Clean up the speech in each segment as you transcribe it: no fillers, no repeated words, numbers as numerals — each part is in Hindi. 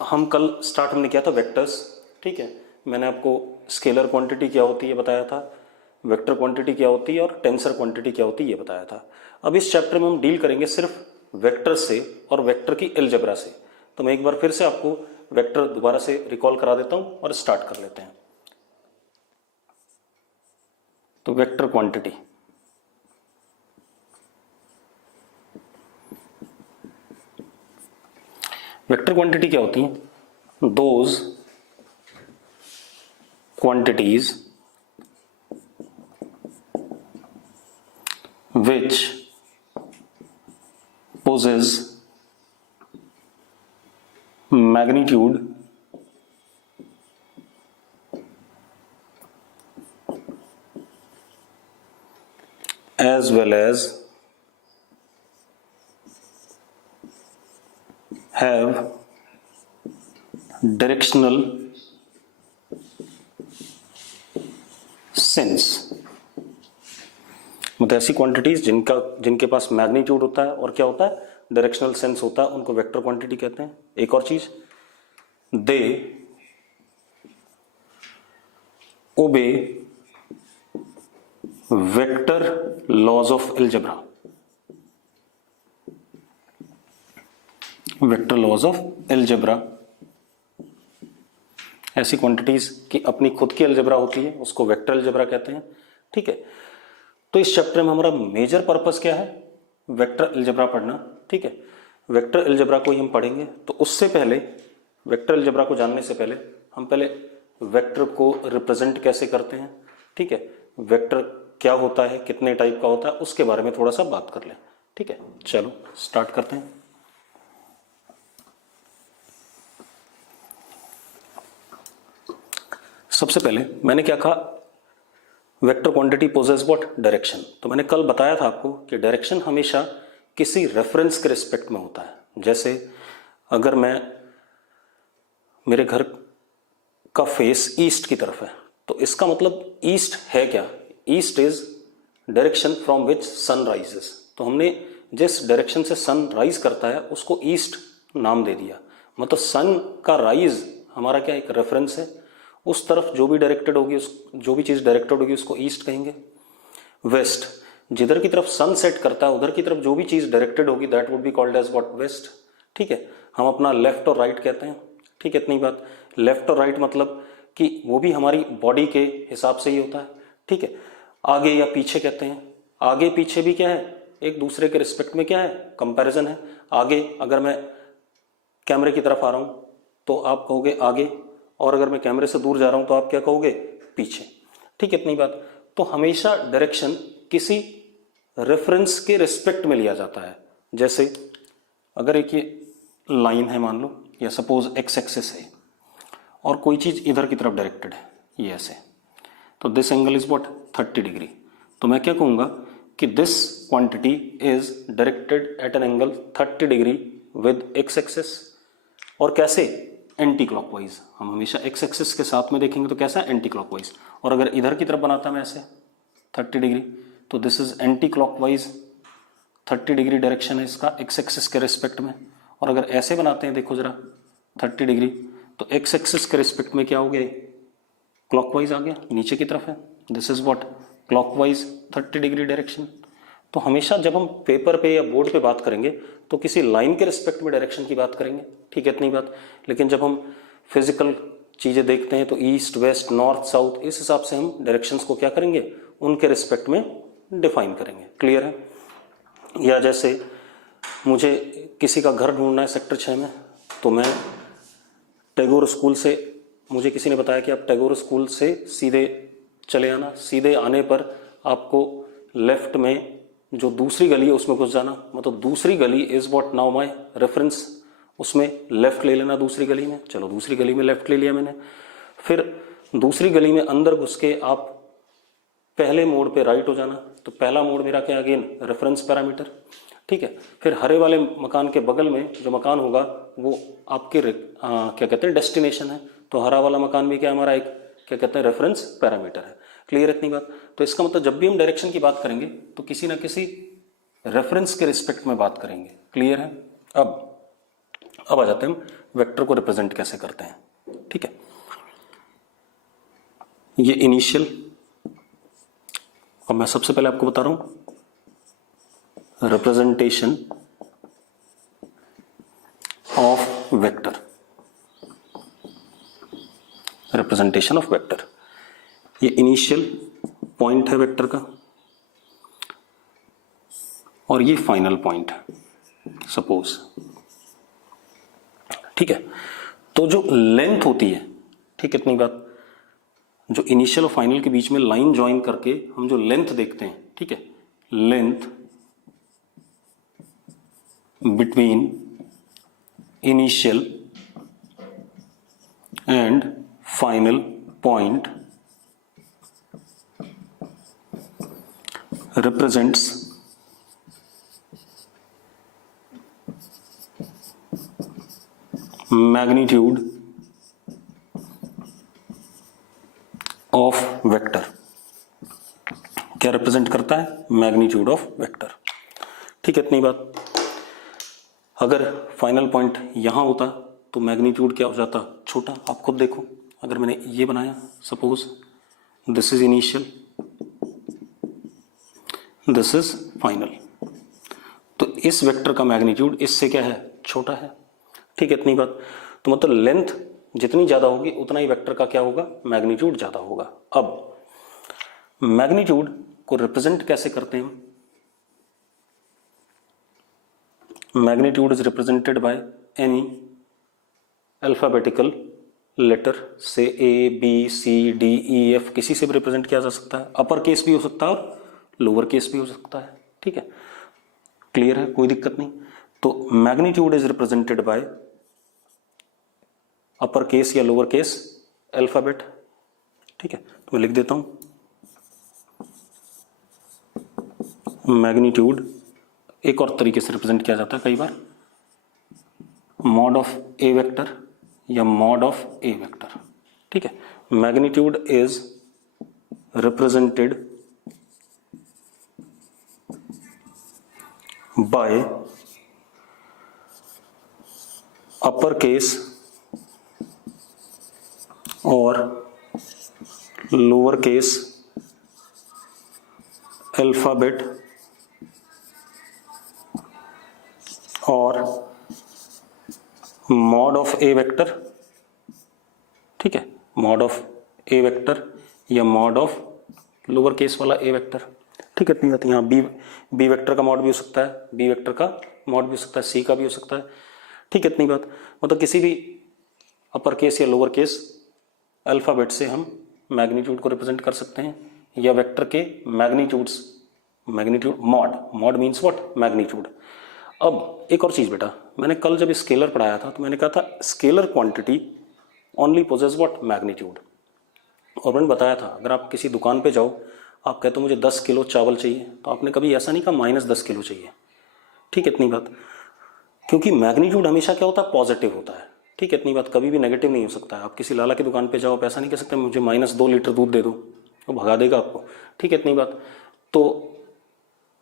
हम कल स्टार्ट हमने किया था वेक्टर्स, ठीक है। मैंने आपको स्केलर क्वांटिटी क्या होती है बताया था, वेक्टर क्वांटिटी क्या होती है और टेंसर क्वांटिटी क्या होती है ये बताया था। अब इस चैप्टर में हम डील करेंगे सिर्फ वेक्टर से और वेक्टर की अलजेब्रा से। तो मैं एक बार फिर से आपको वेक्टर दोबारा से रिकॉल करा देता हूं और स्टार्ट कर लेते हैं। तो वेक्टर क्वांटिटी, वेक्टर क्वांटिटी क्या होती है? Those quantities which possess magnitude as well as have directional sense। मतलब ऐसी क्वांटिटीज जिनके पास मैग्नीट्यूड होता है और क्या होता है, डायरेक्शनल सेंस होता है, उनको वेक्टर क्वांटिटी कहते हैं। एक और चीज, they obey vector laws of algebra, vector laws of algebra. ऐसी क्वांटिटीज की अपनी खुद की अलजेब्रा होती है, उसको वेक्टर अलजेब्रा कहते हैं, ठीक है। तो इस चैप्टर में हमारा मेजर पर्पस क्या है? वेक्टर अलजेब्रा पढ़ना, ठीक है। वेक्टर अलजेब्रा को ही हम पढ़ेंगे। तो उससे पहले, वेक्टर अलजेब्रा को जानने से पहले हम पहले वेक्टर को रिप्रेजेंट कैसे करते हैं, ठीक है, वेक्टर क्या होता है, कितने टाइप का होता है, उसके बारे में थोड़ा सा बात कर लें, ठीक है। चलो स्टार्ट करते हैं। सबसे पहले मैंने क्या कहा, vector quantity possesses what, direction. तो मैंने कल बताया था आपको कि डायरेक्शन हमेशा किसी रेफरेंस के रिस्पेक्ट में होता है। जैसे अगर मेरे घर का फेस ईस्ट की तरफ है, तो इसका मतलब ईस्ट है क्या? East is direction from which sun rises. तो हमने जिस डायरेक्शन से सन राइज करता है उसको ईस्ट नाम दे दिया। मतलब सन का राइज हमारा क्या, एक रेफरेंस है। उस तरफ जो भी डायरेक्टेड होगी, जो भी चीज डायरेक्टेड होगी उसको ईस्ट कहेंगे। वेस्ट, जिधर की तरफ सन सेट करता है उधर की तरफ जो भी चीज डायरेक्टेड होगी that would be called as what, west, ठीक है। हम अपना लेफ्ट और राइट कहते हैं, ठीक है, इतनी बात। लेफ्ट और राइट मतलब कि वो भी हमारी बॉडी के हिसाब से ही होता है, ठीक है। आगे या पीछे कहते हैं, आगे पीछे भी क्या है, एक दूसरे के रिस्पेक्ट में क्या है, कंपैरिजन है। आगे अगर मैं कैमरे की तरफ आ रहा हूं तो आप कहोगे आगे, और अगर मैं कैमरे से दूर जा रहा हूं तो आप क्या कहोगे, पीछे, ठीक है, इतनी बात। तो हमेशा डायरेक्शन किसी रेफरेंस के रिस्पेक्ट में लिया जाता है। जैसे अगर एक ये लाइन है मान लो, या सपोज एक्स एक्सिस है और कोई चीज इधर की तरफ डायरेक्टेड है, ये ऐसे, तो this angle is what, 30 degree. तो मैं क्या कहूंगा कि this quantity is directed eight an angle 30 degree with x axis. और कैसे, एंटी क्लॉकवाइज। हम हमेशा एक्स एक्सिस के साथ में देखेंगे तो कैसा, एंटी क्लॉकवाइज। और अगर इधर की तरफ बनाता मैं ऐसे 30 डिग्री, तो this is anti clockwise, 30 degree direction है इसका एक्स एक्सिस के रिस्पेक्ट में। और अगर ऐसे बनाते हैं, देखो जरा 30 डिग्री, तो एक्स एक्सिस के रिस्पेक्ट में क्या हो गया, क्लॉकवाइज आ गया, नीचे की तरफ है। This is what, clockwise 30 degree direction. तो हमेशा जब हम पेपर पे या बोर्ड पे बात करेंगे तो किसी लाइन के रिस्पेक्ट में डायरेक्शन की बात करेंगे, ठीक है, इतनी बात। लेकिन जब हम फिजिकल चीजें देखते हैं तो ईस्ट वेस्ट नॉर्थ साउथ, इस हिसाब से हम डायरेक्शंस को क्या करेंगे, उनके रिस्पेक्ट में डिफाइन करेंगे। क्लियर है? या जैसे मुझे किसी का घर ढूंढना है सेक्टर 6 में, तो मैं टैगोर स्कूल से, मुझे किसी ने बताया कि आप टैगोर स्कूल से सीधे चले आना, सीधे आने पर आपको लेफ्ट में जो दूसरी गली है उसमें घुस जाना। मतलब दूसरी गली is what now my reference, उसमें लेफ्ट ले लेना दूसरी गली में। चलो दूसरी गली में लेफ्ट ले लिया मैंने, फिर दूसरी गली में अंदर घुस के आप पहले मोड़ पे राइट हो जाना। तो पहला मोड़ मेरा क्या, अगेन रेफरेंस पैरामीटर, ठीक है। फिर हरे वाले मकान के बगल में जो मकान होगा वो आपके क्या कहते हैं, डेस्टिनेशन है। तो हरा वाला मकान भी क्या हमारा एक क्या कहते हैं, रेफरेंस पैरामीटर है। क्लियर इतनी बात? तो इसका मतलब जब भी हम डायरेक्शन की बात करेंगे तो किसी ना किसी रेफरेंस के रिस्पेक्ट में बात करेंगे। क्लियर है? अब आ जाते हैं हम वेक्टर को रिप्रेजेंट कैसे करते हैं, ठीक है। ये इनिशियल, और मैं सबसे पहले आपको बता रहा हूं representation of vector, representation of vector. ये इनिशियल पॉइंट है वेक्टर का और ये फाइनल पॉइंट है सपोज, ठीक है। तो जो लेंथ होती है, ठीक है, इतनी बात, जो इनिशियल और फाइनल के बीच में लाइन ज्वाइन करके हम जो लेंथ देखते हैं, ठीक है, length between initial and final point represents magnitude of vector। क्या रिप्रेजेंट करता है? मैग्नीट्यूड ऑफ वेक्टर, ठीक है, इतनी बात। अगर फाइनल पॉइंट यहां होता तो मैग्नीट्यूड क्या हो जाता? छोटा। आप खुद देखो, अगर मैंने ये बनाया, suppose this is initial, this is final, तो इस वेक्टर का मैग्नीट्यूड इससे क्या है? छोटा है, ठीक है, इतनी बात। तो मतलब लेंथ जितनी ज्यादा होगी उतना ही वेक्टर का क्या होगा? मैग्नीट्यूड ज्यादा होगा। अब मैग्नीट्यूड को रिप्रेजेंट कैसे करते हैं? Magnitude is represented by any alphabetical letter से A B C D E F, किसी से भी रिप्रेजेंट किया जा सकता है। अपर केस भी हो सकता है और लोअर केस भी हो सकता है, ठीक है, क्लियर है, कोई दिक्कत नहीं। तो magnitude is represented bye upper case या लोअर केस अल्फाबेट, ठीक है। तो मैं लिख देता हूं मैग्नीट्यूड एक और तरीके से रिप्रेजेंट किया जाता है कई बार, मॉड ऑफ ए वेक्टर या मॉड ऑफ ए वेक्टर, ठीक है। Magnitude is represented by upper case और lower case alphabet और mod of a vector, ठीक है, mod of a vector या mod of lower case वाला a vector, ठीक है, इतनी बात। यहाँ बी वेक्टर का मॉड भी हो सकता है, बी वेक्टर का मॉड भी हो सकता है, सी का भी हो सकता है, ठीक है, इतनी बात। मतलब किसी भी अपर केस या लोअर केस अल्फाबेट से हम मैग्नीट्यूड को रिप्रेजेंट कर सकते हैं, या वेक्टर के magnitudes, magnitude mod means what? Magnitude. अब एक और चीज बेटा, मैंने कल जब स्केलर पढ़ाया था तो मैंने कहा था scalar quantity only possesses what? Magnitude. और मैंने बताया था अगर आप किसी दुकान पे जाओ, आप कहते हो मुझे 10 किलो चावल चाहिए, तो आपने कभी ऐसा नहीं कहा -10 किलो चाहिए, ठीक है, इतनी बात। क्योंकि मैग्नीट्यूड हमेशा क्या होता है? पॉजिटिव होता है, ठीक है, इतनी बात, कभी भी नेगेटिव नहीं हो सकता है। आप किसी लाला की दुकान पे जाओ, आप ऐसा नहीं कह सकते मुझे -2 लीटर दूध दे दो, वो भगा देगा आपको, ठीक है, इतनी बात। तो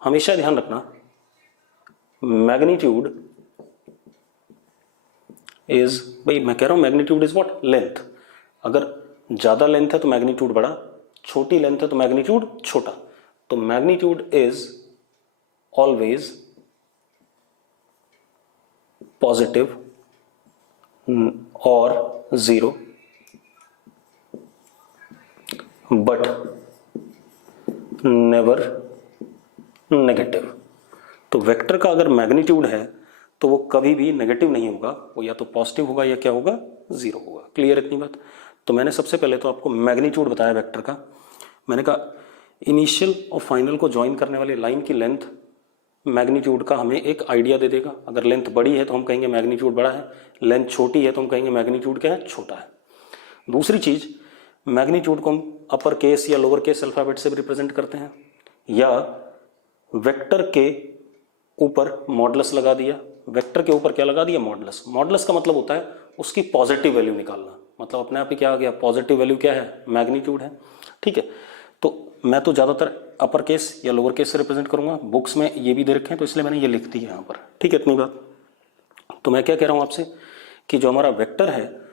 हमेशा ध्यान रखना मैग्नीट्यूड इज, भाई मैं कह रहा हूं मैग्नीट्यूड इज व्हाट? लेंथ। अगर ज्यादा लेंथ है तो मैग्नीट्यूड बड़ा, छोटी लेंथ है तो मैग्नीट्यूड छोटा। तो मैग्नीट्यूड इज ऑलवेज पॉजिटिव और 0 बट नेवर नेगेटिव। तो वेक्टर का अगर मैग्नीट्यूड है तो वो कभी भी नेगेटिव नहीं होगा, वो या तो पॉजिटिव होगा या क्या होगा? 0 होगा। क्लियर इतनी बात? तो मैंने सबसे पहले तो आपको मैग्नीट्यूड बताया वेक्टर का। मैंने कहा इनिशियल और फाइनल को ज्वाइन करने वाली लाइन की लेंथ मैग्नीट्यूड का हमें एक आइडिया दे देगा। अगर लेंथ बड़ी है तो हम कहेंगे मैग्नीट्यूड बड़ा है, लेंथ छोटी है तो हम कहेंगे मैग्नीट्यूड क्या है? छोटा है। दूसरी चीज, मैग्नीट्यूड को हम अपर केस या लोअर केस अल्फाबेट से भी रिप्रेजेंट करते हैं, या वेक्टर के ऊपर मॉडुलस लगा दिया। वेक्टर के ऊपर क्या लगा दिया? मॉडुलस। मॉडुलस का मतलब होता है उसकी पॉजिटिव वैल्यू निकालना, मतलब अपने आप ही क्या आ गया? पॉजिटिव वैल्यू क्या है? मैग्नीट्यूड है, ठीक है। तो मैं तो ज्यादातर अपर केस या लोअर केस से रिप्रेजेंट करूंगा, बुक्स में ये भी दे रखे हैं तो इसलिए मैंने ये लिख दी है यहाँ पर, ठीक है, इतनी बात। तो मैं क्या कह रहा हूं आपसे कि जो हमारा वेक्टर है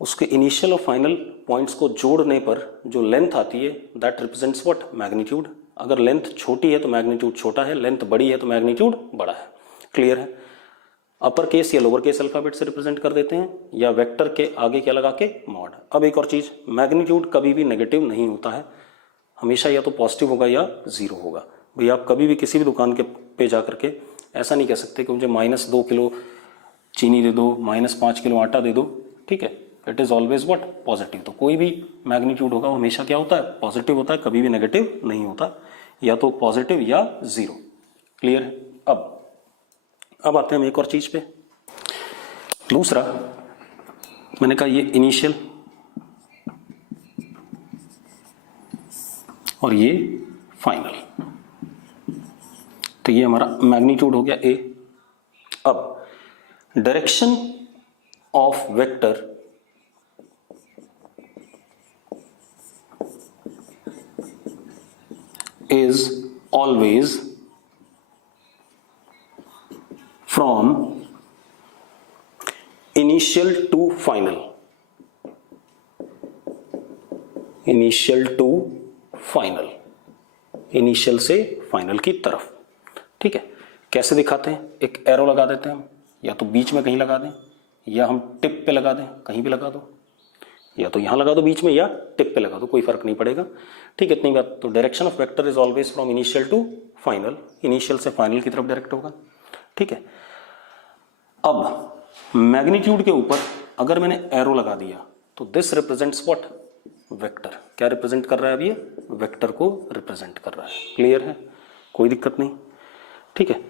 उसके इनिशियल और फाइनल पॉइंट्स को जोड़ने पर जो लेंथ आती है दैट रिप्रेजेंट्स व्हाट, मैग्नीट्यूड। अगर लेंथ छोटी है तो मैग्नीट्यूड छोटा है, लेंथ बड़ी है तो मैग्नीट्यूड बड़ा है। क्लियर है? अपर केस या लोअर केस अल्फाबेट से रिप्रेजेंट कर देते हैं या वेक्टर के आगे क्या लगा के, मॉड। अब एक और चीज, मैग्नीट्यूड कभी भी नेगेटिव नहीं होता है, हमेशा या तो पॉजिटिव होगा या जीरो होगा। भाई आप कभी भी किसी भी दुकान के पे जा करके ऐसा नहीं कह सकते कि मुझे -2 किलो चीनी दे दो, -5 किलो आटा दे दो, ठीक है। It is always what, positive. तो कोई भी मैग्नीट्यूड होगा वो हमेशा क्या होता है, पॉजिटिव होता है, कभी भी नेगेटिव नहीं होता, या तो पॉजिटिव या जीरो। क्लियर है? अब आते हैं हम एक और चीज पे। दूसरा मैंने कहा ये इनिशियल और ये फाइनल, तो ये हमारा मैग्नीट्यूड हो गया ए। अब direction of vector is always from initial to final, initial to final, initial से फाइनल की तरफ। ठीक है, कैसे दिखाते हैं? एक एरो लगा देते हैं हम, या तो बीच में कहीं लगा दें, या हम टिप पे लगा दें, कहीं भी लगा दो, या तो यहां लगा दो बीच में, या टिप पे लगा दो, कोई फर्क नहीं पड़ेगा। ठीक है, इतनी बात। तो direction of vector is always from initial to final, initial से फाइनल की तरफ डायरेक्ट होगा। ठीक है, अब मैग्नीट्यूड के ऊपर अगर मैंने एरो लगा दिया तो दिस रिप्रेजेंट्स व्हाट, वेक्टर। क्या रिप्रेजेंट कर रहा है? अब ये वेक्टर को रिप्रेजेंट कर रहा है। क्लियर है? कोई दिक्कत नहीं। ठीक है,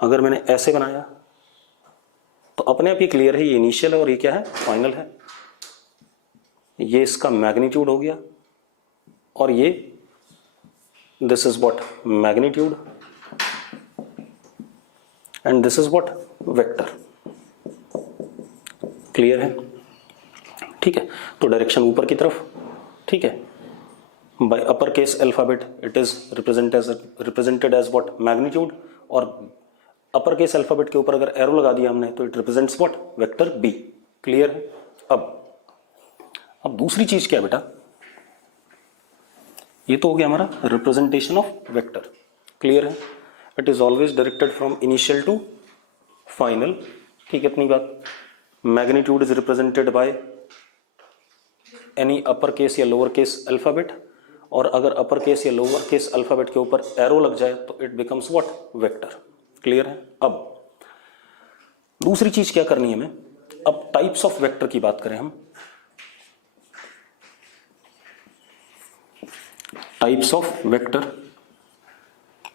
अगर मैंने ऐसे बनाया तो अपने आप ये क्लियर है, ये इनिशियल है और ये क्या है, फाइनल है। ये इसका मैग्नीट्यूड हो गया और ये this is what, magnitude, and this is what, vector. Clear है? ठीक है, तो डायरेक्शन ऊपर की तरफ। ठीक है, by upper case alphabet it is represented as what, magnitude, और अपर केस अल्फाबेट के ऊपर अगर एरो लगा दिया हमने तो it represents what, vector B. Clear है? अब दूसरी चीज क्या है बेटा, ये तो हो गया हमारा रिप्रेजेंटेशन ऑफ वेक्टर। क्लियर है? It is always directed from initial to final. ठीक है, इतनी बात। Magnitude is represented by any upper case या लोअर केस अल्फाबेट, और अगर अपर केस या लोअर केस अल्फाबेट के ऊपर एरो लग जाए तो it becomes what, vector. Clear है? अब दूसरी चीज क्या करनी है हमें, अब टाइप्स ऑफ वेक्टर की बात करें हम। टाइप्स ऑफ वेक्टर,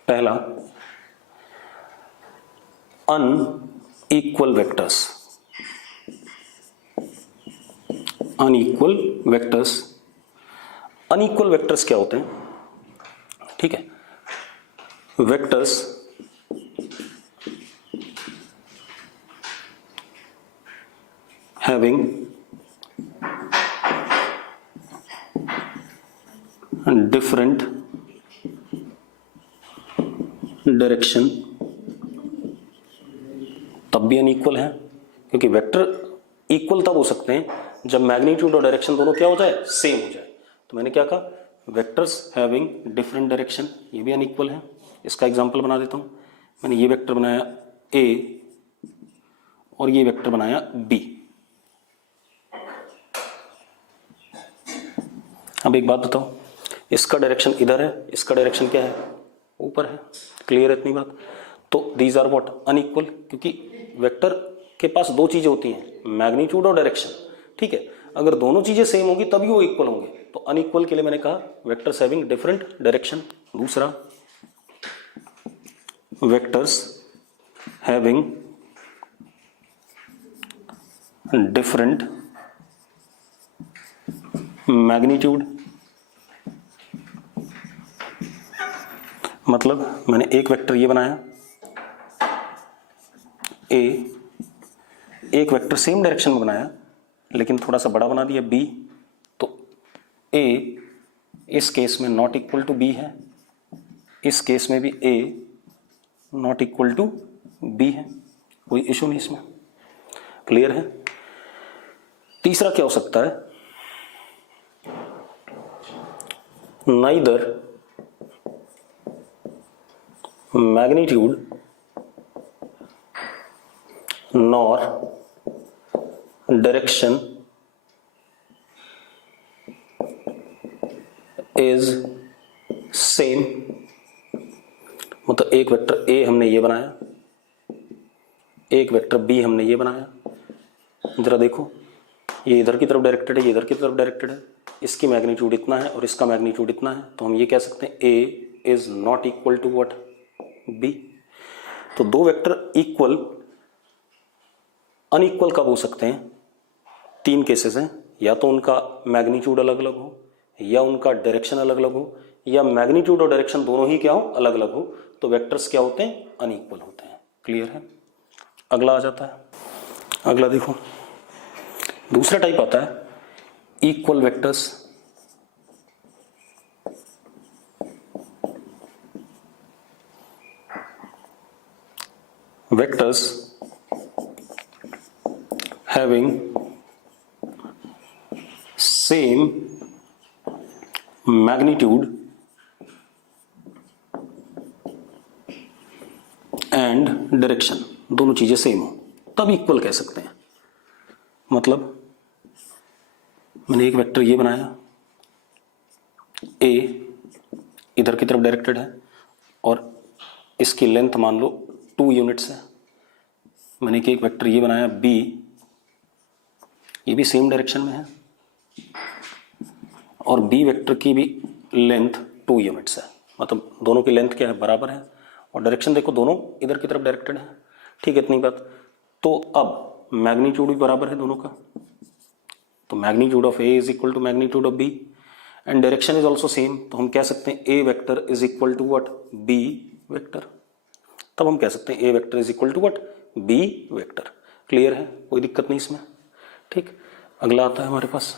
पहला unequal vectors. Unequal vectors, unequal vectors क्या होते हैं? ठीक है, वेक्टर्स हैविंग डिफरेंट डायरेक्शन, तब भी अनइक्वल है, क्योंकि वेक्टर इक्वल तब हो सकते हैं जब मैग्नीट्यूड और डायरेक्शन दोनों क्या हो जाए, सेम हो जाए। तो मैंने क्या कहा, वेक्टर्स हैविंग डिफरेंट डायरेक्शन, ये भी अनइक्वल है। इसका एग्जांपल बना देता हूं। मैंने ये वेक्टर बनाया ए और ये वेक्टर बनाया बी। अब एक बात बताओ, इसका डायरेक्शन इधर है, इसका डायरेक्शन क्या है, ऊपर है। क्लियर है इतनी बात? तो दीज आर व्हाट, अनइक्वल, क्योंकि वेक्टर के पास दो चीजें होती हैं, मैग्नीट्यूड और डायरेक्शन। ठीक है, अगर दोनों चीजें सेम होगी तभी वो इक्वल होंगे। तो अनइक्वल के लिए मैंने कहा वेक्टर्स हैविंग डिफरेंट डायरेक्शन। दूसरा, वेक्टर्स हैविंग डिफरेंट मैग्नीट्यूड, मतलब मैंने एक वेक्टर ये बनाया ए, एक वेक्टर सेम डायरेक्शन में बनाया लेकिन थोड़ा सा बड़ा बना दिया बी, तो ए इस केस में नॉट इक्वल टू बी है, इस केस में भी ए नॉट इक्वल टू बी है, कोई इशू नहीं इसमें। क्लियर है। तीसरा क्या हो सकता है, neither magnitude nor direction is same. मतलब एक वेक्टर ए हमने ये बनाया, एक वेक्टर बी हमने ये बनाया, जरा देखो ये इधर की तरफ डायरेक्टेड है, ये इधर की तरफ डायरेक्टेड है, इसकी मैग्नीट्यूड इतना है और इसका मैग्नीट्यूड इतना है, तो हम ये कह सकते हैं A is not equal to what, B. तो दो वेक्टर इक्वल अनइक्वल कब हो सकते हैं, तीन केसेस हैं, या तो उनका मैग्नीट्यूड अलग अलग हो, या उनका डायरेक्शन अलग अलग हो, या मैग्नीट्यूड और डायरेक्शन दोनों ही क्या हो, अलग अलग हो, तो वेक्टर्स क्या होते हैं, अनइक्वल होते हैं। क्लियर है। अगला आ जाता है, अगला देखो दूसरा टाइप आता है equal vectors. Vectors having same magnitude and direction, दोनों चीजें सेम हो तब इक्वल कह सकते हैं। मतलब मैंने एक वेक्टर ये बनाया, ए इधर की तरफ डायरेक्टेड है और इसकी लेंथ मान लो 2 यूनिट्स है। मैंने एक वेक्टर ये बनाया बी, ये भी सेम डायरेक्शन में है और बी वेक्टर की भी लेंथ 2 यूनिट्स है। मतलब दोनों की लेंथ क्या है, बराबर है, और डायरेक्शन देखो दोनों इधर की तरफ डायरेक्टेड है। ठीक है, इतनी बात। तो अब मैग्नीट्यूड भी बराबर है दोनों का, तो magnitude of A is equal to magnitude of B and direction is also same. तो हम कह सकते हैं A vector is equal to what, B vector. तब हम कह सकते हैं A vector is equal to what, B vector. Clear है, कोई दिक्कत नहीं इसमें। ठीक, अगला आता है हमारे पास,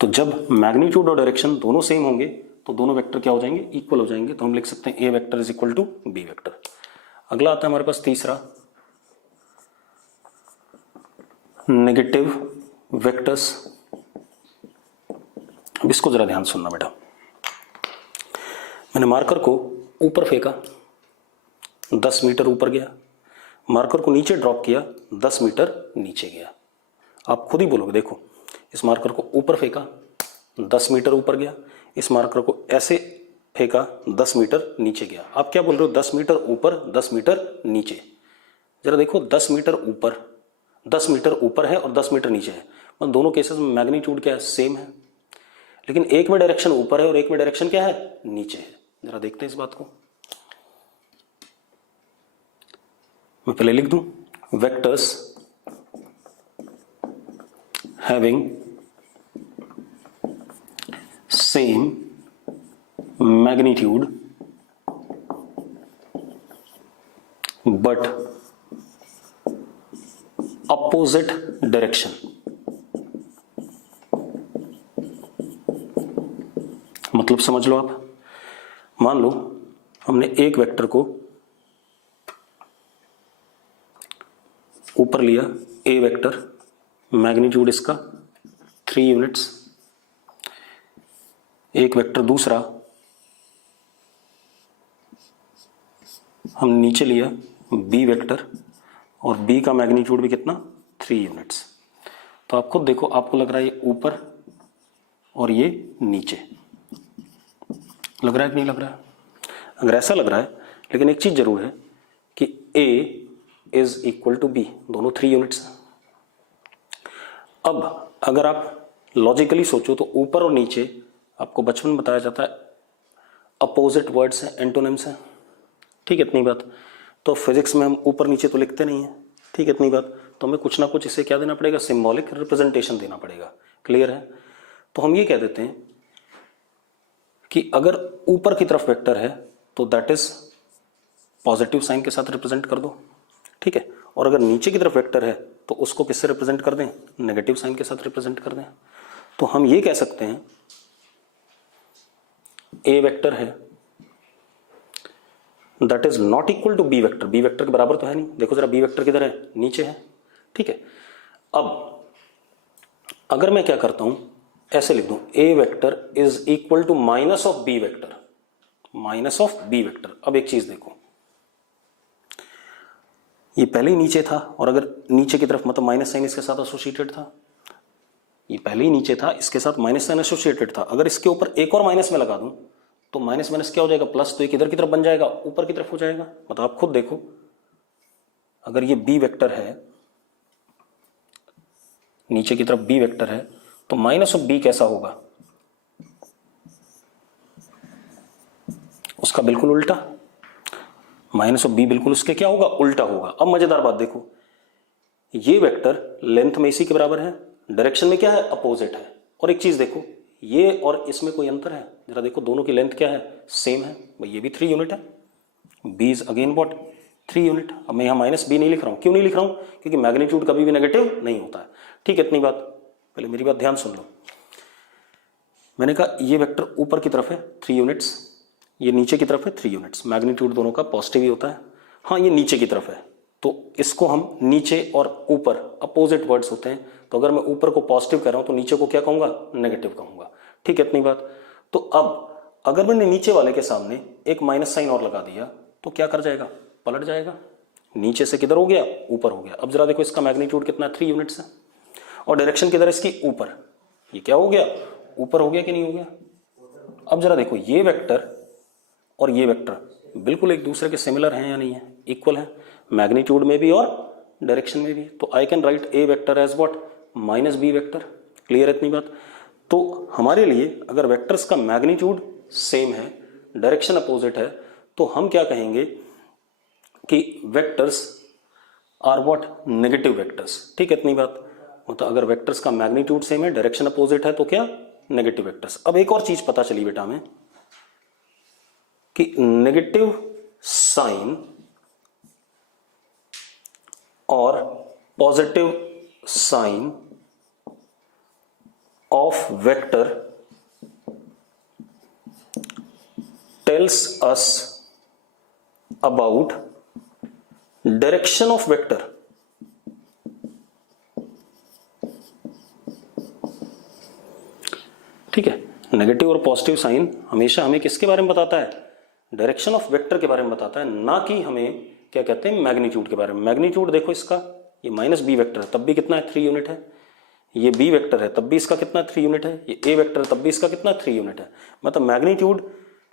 तो जब मैग्नीट्यूड और डायरेक्शन दोनों सेम होंगे तो दोनों वेक्टर क्या हो जाएंगे, इक्वल हो जाएंगे। तो हम लिख सकते हैं A vector is equal to B vector. अगला आता है हमारे पास तीसरा, नेगेटिव वेक्टर्स। अब इसको जरा ध्यान सुनना बेटा। मैंने मार्कर को ऊपर फेंका, 10 मीटर ऊपर गया, मार्कर को नीचे ड्रॉप किया, 10 मीटर नीचे गया। आप खुद ही बोलोगे, देखो इस मार्कर को ऊपर फेंका, 10 मीटर ऊपर गया, इस मार्कर को ऐसे फेंका, 10 मीटर नीचे गया। आप क्या बोल रहे हो, 10 मीटर ऊपर, 10 मीटर नीचे। जरा देखो 10 मीटर ऊपर, 10 मीटर ऊपर है और 10 मीटर नीचे है, मतलब दोनों केसेस में मैग्नीट्यूड क्या है, सेम है, लेकिन एक में डायरेक्शन ऊपर है और एक में डायरेक्शन क्या है, नीचे है। जरा देखते हैं इस बात को, मैं पहले लिख दूं, vectors having same magnitude but opposite direction. मतलब समझ लो आप, मान लो हमने एक वेक्टर को ऊपर लिया, ए वेक्टर, मैग्नीट्यूड इसका 3 यूनिट्स, एक वेक्टर दूसरा हम नीचे लिया, बी वेक्टर, और बी का मैग्नीट्यूड भी कितना, 3 यूनिट्स। तो आप खुद देखो, आपको लग रहा है ये ऊपर और ये नीचे, लग रहा है कि नहीं लग रहा है? अगर ऐसा लग रहा है, लेकिन एक चीज जरूर है कि ए इज इक्वल टू बी, दोनों 3 यूनिट्स। अब अगर आप लॉजिकली सोचो तो ऊपर और नीचे आपको बचपन में बताया जाता है अपोजिट वर्ड्स हैं, एंटोनिम्स हैं। ठीक है, इतनी बात। तो फिजिक्स में हम ऊपर नीचे तो लिखते नहीं हैं। ठीक है, इतनी बात। तो हमें कुछ ना कुछ इसे क्या देना पड़ेगा, सिंबॉलिक रिप्रेजेंटेशन देना पड़ेगा। क्लियर है? तो हम ये कह देते हैं कि अगर ऊपर की तरफ वेक्टर है तो दैट इज पॉजिटिव साइन के साथ रिप्रेजेंट कर दो। ठीक है, और अगर नीचे की तरफ वेक्टर है तो उसको किससे रिप्रेजेंट कर दें, नेगेटिव साइन के साथ रिप्रेजेंट कर दें। तो हम ये कह सकते हैं ए वेक्टर है that is not equal to B vector, B vector के बराबर तो है नहीं। देखो जरा बी वेक्टर किधर है, नीचे है, ठीक है। अब अगर मैं क्या करता हूं, ऐसे लिख दूं A vector is equal to minus of B vector, minus of B vector. अब एक चीज देखो, ये पहले ही नीचे था, और अगर नीचे की तरफ मतलब माइनस साइन इसके साथ एसोसिएटेड था, ये पहले ही नीचे था, इसके साथ माइनस साइन एसोसिएटेड था। अगर इसके ऊपर एक और माइनस में लगा दूं तो माइनस माइनस क्या हो जाएगा, प्लस। तो ये किधर की तरफ बन जाएगा, ऊपर की तरफ हो जाएगा। मतलब आप खुद देखो, अगर ये बी वेक्टर है, नीचे की तरफ बी वेक्टर है, तो माइनस ऑफ बी कैसा होगा, उसका बिल्कुल उल्टा। माइनस ऑफ बी बिल्कुल उसके क्या होगा, उल्टा होगा। अब मजेदार बात देखो, ये वेक्टर लेंथ में इसी के बराबर है, डायरेक्शन में क्या है, अपोजिट है। और एक चीज देखो, ये और इसमें कोई अंतर है, जरा देखो, दोनों की लेंथ क्या है, सेम है भाई, ये भी 3 यूनिट है, B is again what, 3 unit. अब मैं यहां माइनस बी नहीं लिख रहा हूं, क्यों नहीं लिख रहा हूं, क्योंकि मैग्नीट्यूड कभी भी नेगेटिव नहीं होता है, ठीक है। इतनी बात, पहले मेरी बात ध्यान सुन लो। मैंने कहा ये वेक्टर ऊपर की तरफ है 3 यूनिट्स, ये नीचे की तरफ है 3 यूनिट्स, मैग्नीट्यूड दोनों का पॉजिटिव ही होता है। हाँ, ये नीचे की तरफ है, तो इसको हम नीचे और ऊपर अपोजिट वर्ड्स होते हैं, तो अगर मैं ऊपर को पॉजिटिव कह रहा हूं तो नीचे को क्या कहूंगा, नेगेटिव कहूंगा, ठीक है। इतनी बात। तो अब अगर मैंने नीचे वाले के सामने एक माइनस साइन और लगा दिया तो क्या कर जाएगा, पलट जाएगा, नीचे से किधर हो गया, ऊपर हो गया। अब जरा देखो, इसका मैग्नीट्यूड कितना, 3 यूनिट्स है, और डायरेक्शन किधर है इसकी, ऊपर, ये क्या हो गया, ऊपर हो गया कि नहीं हो गया। अब जरा देखो, ये वेक्टर और ये वेक्टर बिल्कुल एक दूसरे के सिमिलर हैं या नहीं है, इक्वल है, मैग्नीट्यूड में भी और डायरेक्शन में भी। तो I can write A vector as what, minus B vector. Clear है इतनी बात। तो हमारे लिए अगर वेक्टर्स का मैग्नीट्यूड सेम है, डायरेक्शन अपोजिट है, तो हम क्या कहेंगे कि vectors are what, negative vectors, ठीक है। इतनी बात। मतलब अगर वेक्टर्स का मैग्नीट्यूड सेम है, डायरेक्शन अपोजिट है, तो क्या, नेगेटिव वेक्टर्स। अब एक और चीज पता चली बेटा हमें कि नेगेटिव साइन और positive sign of vector tells us about direction of vector. ठीक है, नेगेटिव और पॉजिटिव साइन हमेशा हमें किसके बारे में बताता है, डायरेक्शन ऑफ वेक्टर के बारे में बताता है, ना कि हमें क्या कहते हैं, मैग्नीट्यूड के बारे में। मैग्नीट्यूड देखो इसका, ये माइनस बी वेक्टर है तब भी कितना है, 3 यूनिट है। ये बी वेक्टर है तब भी इसका कितना, 3 यूनिट है। ये ए वेक्टर है तब भी इसका कितना, 3 यूनिट है। मतलब magnitude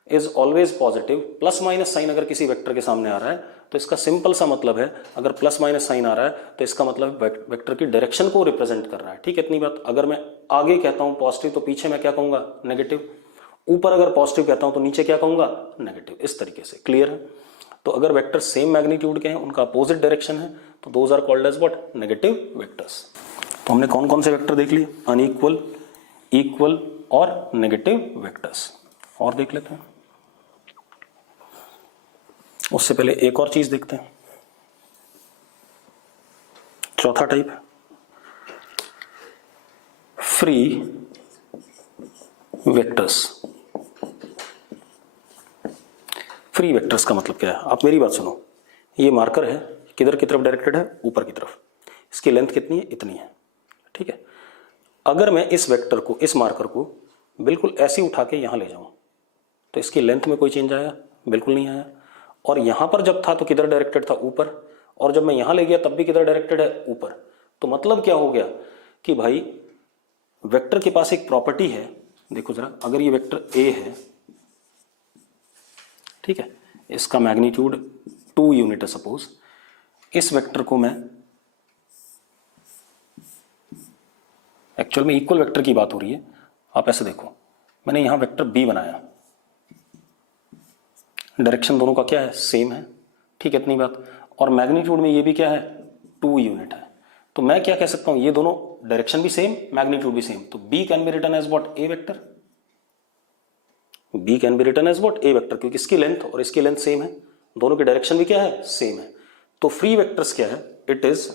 is always positive. Plus minus sign अगर किसी वेक्टर के सामने आ रहा है तो इसका सिंपल सा मतलब है, अगर प्लस माइनस साइन आ रहा है तो इसका मतलब वेक्टर की डायरेक्शन को रिप्रेजेंट कर रहा है, ठीक है। इतनी बात। अगर मैं आगे कहता हूं पॉजिटिव तो पीछे मैं क्या कहूंगा, नेगेटिव। ऊपर अगर पॉजिटिव कहता हूं तो नीचे क्या कहूंगा, नेगेटिव। इस तरीके से। क्लियर है। तो अगर वेक्टर सेम मैग्नीट्यूड के हैं, उनका अपोजिट डायरेक्शन है, तो those are called as what, negative vectors. तो हमने कौन कौन से वेक्टर देख लिए, अनइक्वल, इक्वल और नेगेटिव वेक्टर्स। और देख लेते हैं, उससे पहले एक और चीज देखते हैं। चौथा type, free vectors. Free vectors का मतलब क्या है, आप मेरी बात सुनो। ये मार्कर है, किधर की तरफ डायरेक्टेड है, ऊपर की तरफ। इसकी लेंथ कितनी है, इतनी है, ठीक है। अगर मैं इस वेक्टर को, इस मार्कर को बिल्कुल ऐसे उठा के यहां ले जाऊं तो इसकी लेंथ में कोई चेंज आया, बिल्कुल नहीं आया। और यहां पर जब था तो किधर डायरेक्टेड था, ऊपर। और जब मैं यहां ले गया तब भी किधर डायरेक्टेड है, ऊपर। तो मतलब क्या हो गया कि भाई वेक्टर के पास एक प्रॉपर्टी है। देखो जरा, अगर ये वेक्टर ए है, ठीक है, इसका मैग्नीट्यूड 2 यूनिट है सपोज। इस वेक्टर को मैं, एक्चुअल में इक्वल वेक्टर की बात हो रही है। आप ऐसे देखो, मैंने यहां वेक्टर बी बनाया, डायरेक्शन दोनों का क्या है, सेम है, ठीक है। इतनी बात। और मैग्नीट्यूड में ये भी क्या है, 2 यूनिट है। तो मैं क्या कह सकता हूं, ये दोनों डायरेक्शन भी सेम, मैग्नीट्यूड भी सेम, तो B can be written as what, A vector. B can be written as what, A vector, क्योंकि इसकी लेंथ और इसकी लेंथ सेम है, दोनों की डायरेक्शन भी क्या है, सेम है। तो फ्री वेक्टर्स क्या है, it is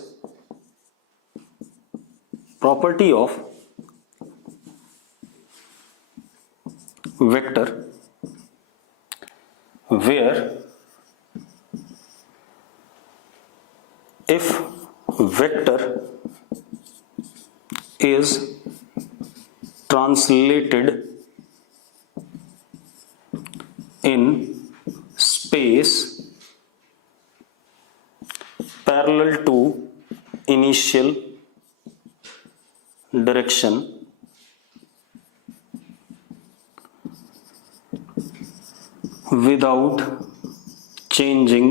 property of vector where vector is translated in space parallel to initial direction without changing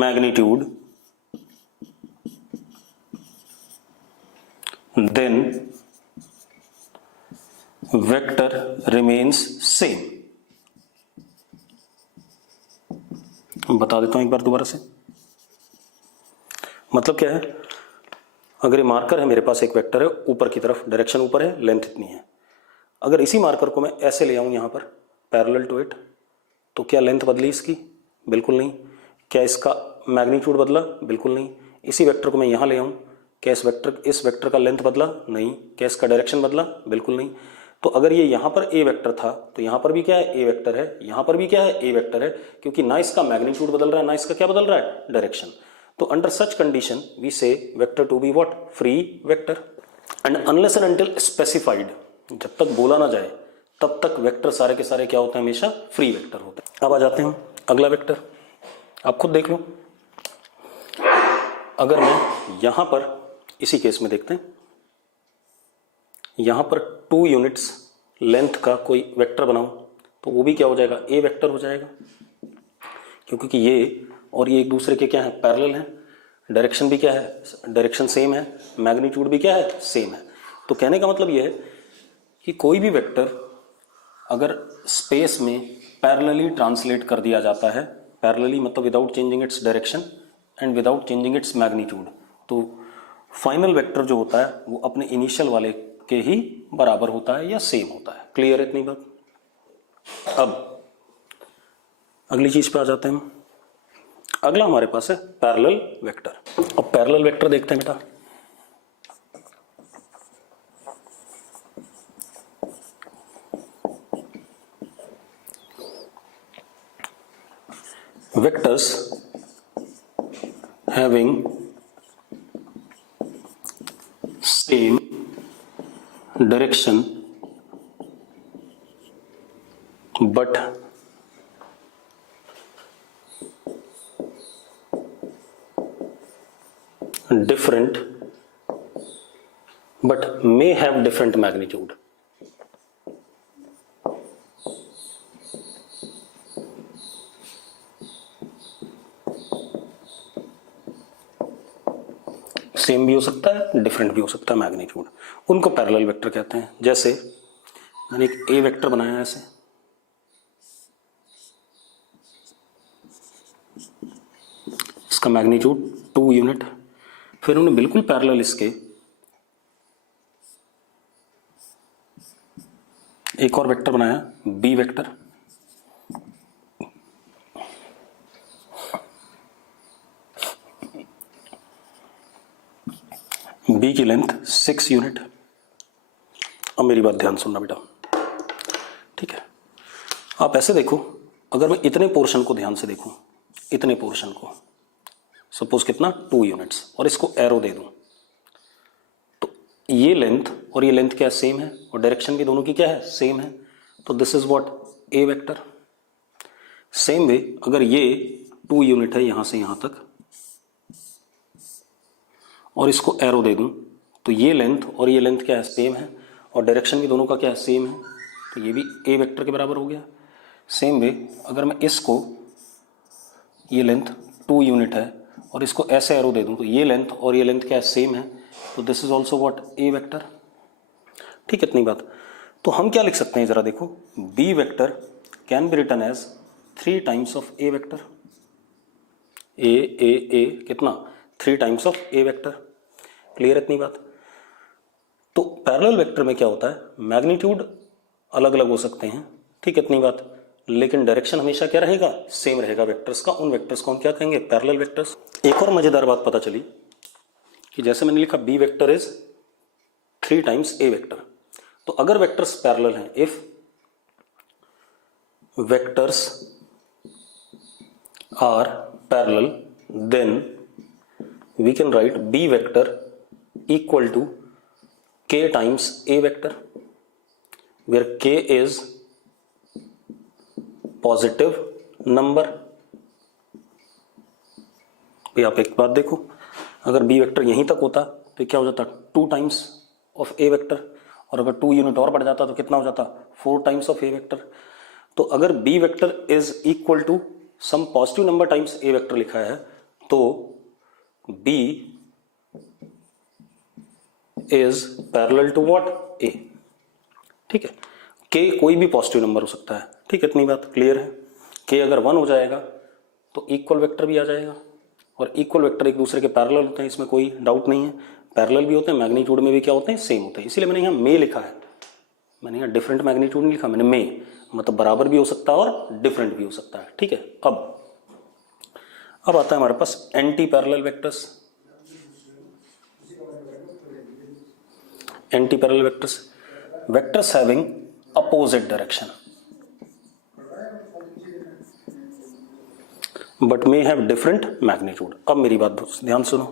magnitude, then vector remains same. बता देता हूं एक बार दोबारा से, मतलब क्या है, अगर ये मार्कर है, मेरे पास एक वेक्टर है ऊपर की तरफ, डायरेक्शन ऊपर है, लेंथ इतनी है। अगर इसी मार्कर को मैं ऐसे ले आऊं यहां पर पैरेलल टू इट, तो क्या लेंथ बदली इसकी? बिल्कुल नहीं। क्या इसका मैग्नीट्यूड बदला? बिल्कुल नहीं। इसी वेक्टर को मैं यहां ले आऊं, क्या इस वेक्टर का लेंथ बदला? नहीं। क्या इसका डायरेक्शन बदला? बिल्कुल नहीं। तो अगर ये यहां पर ए वेक्टर था तो यहां पर भी क्या है? ए वेक्टर है। यहां पर भी क्या है? ए वेक्टर है, क्योंकि ना इसका मैग्नीट्यूड बदल रहा है, ना इसका क्या बदल रहा है? डायरेक्शन। तो under such condition we say vector to be what? Free vector. And unless and until specified, जब तक बोला ना जाए तब तक वेक्टर सारे के सारे क्या होते हैं? हमेशा फ्री वेक्टर होते हैं। अब आ जाते हैं अगला वेक्टर, आप खुद देख लो। अगर मैं यहां पर इसी केस में देखते हैं, यहां पर 2 यूनिट्स लेंथ का कोई वेक्टर बनाऊं तो वो भी क्या हो जाएगा? ए वेक्टर हो जाएगा, क्योंकि ये और ये एक दूसरे के क्या है? पैरेलल है। डायरेक्शन भी क्या है? डायरेक्शन सेम है। मैग्नीट्यूड भी क्या है? सेम है। तो कहने का मतलब ये है कि कोई भी वेक्टर अगर स्पेस में पैरेलली ट्रांसलेट कर दिया जाता है, पैरेलली मतलब without changing its direction and without changing its magnitude, तो फाइनल वेक्टर जो होता है वो अपने इनिशियल वाले के ही बराबर होता है या सेम होता है। क्लियर है इतनी बात? अब अगली चीज पे आ जाते हैं हम। अगला हमारे पास है पैरेलल वेक्टर। अब पैरेलल वेक्टर देखते हैं बेटा। Vectors having same direction but different, but may have different magnitude. Same भी हो सकता है, डिफरेंट भी हो सकता है मैग्नीट्यूड, उनको पैरेलल वेक्टर कहते हैं। जैसे मैंने एक ए वेक्टर बनाया है ऐसे, इसका मैग्नीट्यूड 2 यूनिट, फिर उन्होंने बिल्कुल पैरेलल इसके एक और वेक्टर बनाया बी वेक्टर, बी की लेंथ 6 यूनिट। अब मेरी बात ध्यान सुनना बेटा, ठीक है? आप ऐसे देखो, अगर मैं इतने पोर्शन को ध्यान से देखूं, इतने पोर्शन को, सपोज कितना? 2 यूनिट्स, और इसको एरो दे दूं, तो ये लेंथ और ये लेंथ क्या है? सेम है, और डायरेक्शन भी दोनों की क्या है? सेम है। तो this is what? A vector. Same way अगर ये 2 यूनिट है यहां से यहां तक, और इसको एरो दे दूं, तो ये लेंथ और ये लेंथ क्या है? सेम है, और डायरेक्शन भी दोनों का क्या है? सेम है, तो ये भी ए वेक्टर के बराबर हो गया। सेम वे अगर मैं इसको, ये लेंथ 2 यूनिट है और इसको ऐसे एरो दे दूं, तो ये लेंथ और ये लेंथ क्या है? सेम है, तो this is also what? A vector. ठीक है इतनी बात? तो हम क्या लिख सकते हैं जरा देखो, B vector can be written as 3 times of A vector. A कितना? 3 times of A vector. Clear इतनी बात? तो पैरेलल वेक्टर में क्या होता है? मैग्नीट्यूड अलग अलग हो सकते हैं, ठीक है इतनी बात, लेकिन डायरेक्शन हमेशा क्या रहेगा? सेम रहेगा वेक्टर्स का। उन वेक्टर्स को हम क्या कहेंगे? Parallel vectors. एक और मजेदार बात पता चली कि जैसे मैंने लिखा B vector is 3 times A vector, तो अगर वेक्टर्स पैरेलल हैं, if vectors are parallel then we can write b vector equal to k times a vector, where k is positive number। भाई आप एक बात देखो, अगर b वेक्टर यहीं तक होता तो क्या हो जाता 2 टाइम्स ऑफ a वेक्टर, और अगर 2 यूनिट और बढ़ जाता तो कितना हो जाता 4 टाइम्स ऑफ a वेक्टर। तो अगर b vector is equal to some positive number times a vector लिखा है तो b is parallel to what a। ठीक है, k कोई भी पॉजिटिव नंबर हो सकता है। ठीक है, इतनी बात क्लियर है। k अगर 1 हो जाएगा तो इक्वल वेक्टर भी आ जाएगा, और इक्वल वेक्टर एक दूसरे के पैरेलल होते हैं, इसमें कोई डाउट नहीं है। पैरेलल भी होते हैं, मैग्नीट्यूड में भी क्या होते हैं, सेम होते हैं। इसीलिए मैंने यहाँ मे लिखा है, मैंने यहाँ डिफरेंट मैग्नीट्यूड नहीं लिखा, मैंने मे, मतलब बराबर भी हो सकता है और डिफरेंट भी हो सकता है। ठीक है, अब आता है हमारे पास anti parallel vectors. Anti parallel vectors, vectors having opposite direction but may have different magnitude. अब मेरी बात ध्यान सुनो,